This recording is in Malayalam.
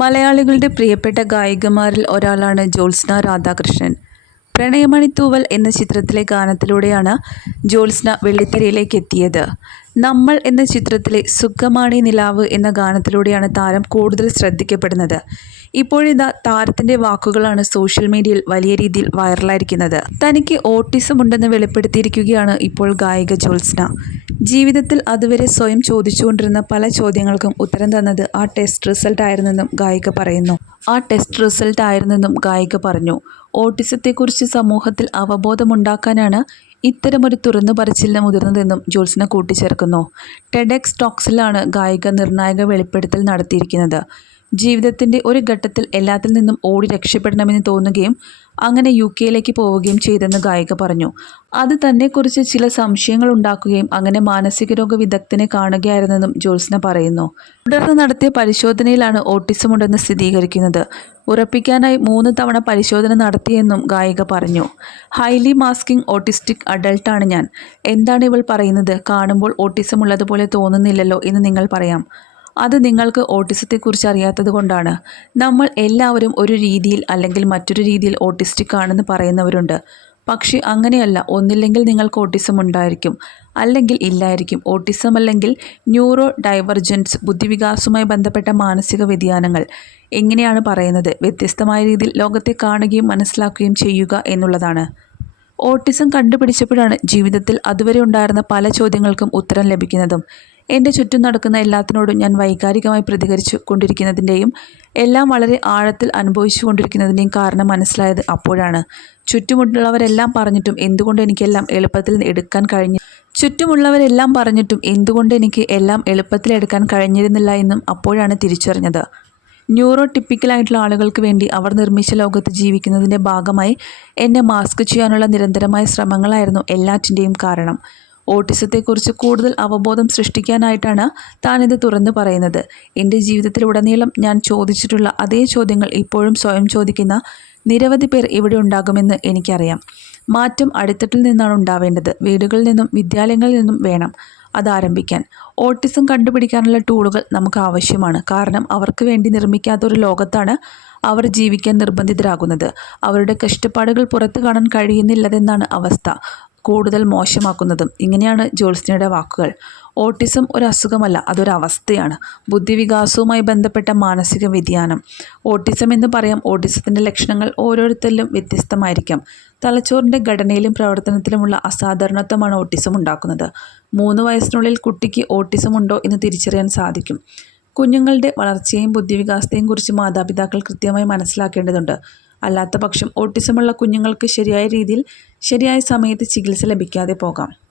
മലയാളികളുടെ പ്രിയപ്പെട്ട ഗായികമാരിൽ ഒരാളാണ് ജ്യോത്സ്ന രാധാകൃഷ്ണൻ. പ്രണയമണി തൂവൽ എന്ന ചിത്രത്തിലെ ഗാനത്തിലൂടെയാണ് ജ്യോത്സ്ന വെള്ളിത്തിരയിലേക്ക് എത്തിയത്. നമ്മൾ എന്ന ചിത്രത്തിലെ സുഖമാണി നിലാവ് എന്ന ഗാനത്തിലൂടെയാണ് താരം കൂടുതൽ ശ്രദ്ധിക്കപ്പെടുന്നത്. ഇപ്പോഴിതാ താരത്തിന്റെ വാക്കുകളാണ് സോഷ്യൽ മീഡിയയിൽ വലിയ രീതിയിൽ വൈറലായിരിക്കുന്നത്. തനിക്ക് ഓട്ടിസം ഉണ്ടെന്ന് വെളിപ്പെടുത്തിയിരിക്കുകയാണ് ഇപ്പോൾ ഗായിക ജ്യോത്സ്ന. ജീവിതത്തിൽ അതുവരെ സ്വയം ചോദിച്ചുകൊണ്ടിരുന്ന പല ചോദ്യങ്ങൾക്കും ഉത്തരം തന്നത് ആ ടെസ്റ്റ് റിസൾട്ട് ആയിരുന്നെന്നും ഗായിക പറയുന്നു. ആ ടെസ്റ്റ് റിസൾട്ട് ആയിരുന്നെന്നും ഗായിക പറഞ്ഞു. ഓട്ടിസത്തെക്കുറിച്ച് സമൂഹത്തിൽ അവബോധമുണ്ടാക്കാനാണ് ഇത്തരമൊരു തുറന്നു പറച്ചിലിന് മുതിർന്നതെന്നും ജോത്സന കൂട്ടിച്ചേർക്കുന്നു. ടെഡെക്സ് ടോക്സിലാണ് ഗായിക നിർണായക വെളിപ്പെടുത്തൽ നടത്തിയിരിക്കുന്നത്. ജീവിതത്തിന്റെ ഒരു ഘട്ടത്തിൽ എല്ലാത്തിൽ നിന്നും ഓടി രക്ഷപ്പെടണമെന്ന് തോന്നുകയും അങ്ങനെ യു കെയിലേക്ക് പോവുകയും ചെയ്തെന്ന് ഗായിക പറഞ്ഞു. അത് തന്നെക്കുറിച്ച് ചില സംശയങ്ങൾ ഉണ്ടാക്കുകയും അങ്ങനെ മാനസിക രോഗ വിദഗ്ധനെ കാണുകയായിരുന്നെന്നും ജോത്സ്ന പറയുന്നു. തുടർന്ന് നടത്തിയ പരിശോധനയിലാണ് ഓട്ടിസം ഉണ്ടെന്ന് സ്ഥിരീകരിക്കുന്നത്. ഉറപ്പിക്കാനായി മൂന്ന് തവണ പരിശോധന നടത്തിയെന്നും ഗായിക പറഞ്ഞു. ഹൈലി മാസ്കിംഗ് ഓട്ടിസ്റ്റിക് അഡൾട്ടാണ് ഞാൻ. എന്താണ് ഇവൾ പറയുന്നത്? കാണുമ്പോൾ ഓട്ടിസം ഉള്ളതുപോലെ തോന്നുന്നില്ലല്ലോ എന്ന് നിങ്ങൾ പറയാം. അത് നിങ്ങൾക്ക് ഓട്ടിസത്തെക്കുറിച്ച് അറിയാത്തത് കൊണ്ടാണ്. നമ്മൾ എല്ലാവരും ഒരു രീതിയിൽ അല്ലെങ്കിൽ മറ്റൊരു രീതിയിൽ ഓട്ടിസ്റ്റിക് ആണെന്ന് പറയുന്നവരുണ്ട്. പക്ഷേ അങ്ങനെയല്ല ഒന്നില്ലെങ്കിൽ നിങ്ങൾക്ക് ഓട്ടിസം ഉണ്ടായിരിക്കും. അല്ലെങ്കിൽ ഇല്ലായിരിക്കും. ഓട്ടിസം അല്ലെങ്കിൽ ന്യൂറോ ഡൈവർജൻസ് ബുദ്ധിവികാസവുമായി ബന്ധപ്പെട്ട മാനസിക വ്യതിയാനങ്ങൾ. എങ്ങനെയാണ് പറയുന്നത്? വ്യത്യസ്തമായ രീതിയിൽ ലോകത്തെ കാണുകയും മനസ്സിലാക്കുകയും ചെയ്യുക എന്നുള്ളതാണ്. ഓട്ടിസം കണ്ടുപിടിച്ചപ്പോഴാണ് ജീവിതത്തിൽ അതുവരെ ഉണ്ടായിരുന്ന പല ചോദ്യങ്ങൾക്കും ഉത്തരം ലഭിക്കുന്നതും. എന്റെ ചുറ്റും നടക്കുന്ന എല്ലാത്തിനോടും ഞാൻ വൈകാരികമായി പ്രതികരിച്ചു കൊണ്ടിരിക്കുന്നതിന്റെയും എല്ലാം വളരെ ആഴത്തിൽ അനുഭവിച്ചു കൊണ്ടിരിക്കുന്നതിന്റെയും കാരണം മനസ്സിലായത് അപ്പോഴാണ്. ചുറ്റുമുള്ളവരെല്ലാം പറഞ്ഞിട്ടും എന്തുകൊണ്ട് എനിക്കെല്ലാം എളുപ്പത്തിൽ എടുക്കാൻ കഴിഞ്ഞു ചുറ്റുമുള്ളവരെല്ലാം പറഞ്ഞിട്ടും എന്തുകൊണ്ട് എനിക്ക് എല്ലാം എളുപ്പത്തിൽ എടുക്കാൻ കഴിഞ്ഞിരുന്നില്ല എന്നും അപ്പോഴാണ് തിരിച്ചറിഞ്ഞത്. ന്യൂറോ ടിപ്പിക്കലായിട്ടുള്ള ആളുകൾക്ക് വേണ്ടി അവർ നിർമ്മിച്ച ലോകത്ത് ജീവിക്കുന്നതിന്റെ ഭാഗമായി എന്നെ മാസ്ക് ചെയ്യാനുള്ള നിരന്തരമായ ശ്രമങ്ങളായിരുന്നു എല്ലാറ്റിന്റെയും കാരണം. ഓട്ടിസത്തെക്കുറിച്ച് കൂടുതൽ അവബോധം സൃഷ്ടിക്കാനായിട്ടാണ് താനിത് തുറന്നു പറയുന്നത്. എന്റെ ജീവിതത്തിലുടനീളം ഞാൻ ചോദിച്ചിട്ടുള്ള അതേ ചോദ്യങ്ങൾ ഇപ്പോഴും സ്വയം ചോദിക്കുന്ന നിരവധി പേർ ഇവിടെ ഉണ്ടാകുമെന്ന് എനിക്കറിയാം. മാറ്റം അടിത്തട്ടിൽ നിന്നാണ് ഉണ്ടാവേണ്ടത്. വീടുകളിൽ നിന്നും വിദ്യാലയങ്ങളിൽ നിന്നും വേണം അതാരംഭിക്കാൻ ഓട്ടിസം കണ്ടുപിടിക്കാനുള്ള ടൂളുകൾ നമുക്ക് ആവശ്യമാണ്. കാരണം അവർക്ക് വേണ്ടി നിർമ്മിക്കാത്ത ഒരു ലോകത്താണ് അവർ ജീവിക്കാൻ നിർബന്ധിതരാകുന്നത്. അവരുടെ കഷ്ടപ്പാടുകൾ പുറത്തു കാണാൻ കഴിയുന്നില്ലതെന്നാണ് അവസ്ഥ. കൂടുതൽ മോശമാക്കുന്നതും ഇങ്ങനെയാണ് ജ്യോത്സ്നയുടെ വാക്കുകൾ. ഓട്ടിസം ഒരു അസുഖമല്ല അതൊരവസ്ഥയാണ് ബുദ്ധിവികാസവുമായി ബന്ധപ്പെട്ട മാനസിക വ്യതിയാനം. ഓട്ടിസം എന്ന് പറയാം ഓട്ടിസത്തിന്റെ ലക്ഷണങ്ങൾ ഓരോരുത്തരിലും വ്യത്യസ്തമായിരിക്കാം. തലച്ചോറിന്റെ ഘടനയിലും പ്രവർത്തനത്തിലുമുള്ള അസാധാരണത്വമാണ് ഓട്ടിസം ഉണ്ടാക്കുന്നത്. മൂന്ന് വയസ്സിനുള്ളിൽ കുട്ടിക്ക് ഓട്ടിസം ഉണ്ടോ എന്ന് തിരിച്ചറിയാൻ സാധിക്കും. കുഞ്ഞുങ്ങളുടെ വളർച്ചയെയും ബുദ്ധിവികാസത്തെയും കുറിച്ച് മാതാപിതാക്കൾ കൃത്യമായി മനസ്സിലാക്കേണ്ടതുണ്ട്. അല്ലാത്ത പക്ഷം ഓട്ടിസമുള്ള കുഞ്ഞുങ്ങൾക്ക് ശരിയായ രീതിയിൽ ശരിയായ സമയത്ത് ചികിത്സ ലഭിക്കാതെ പോകാം.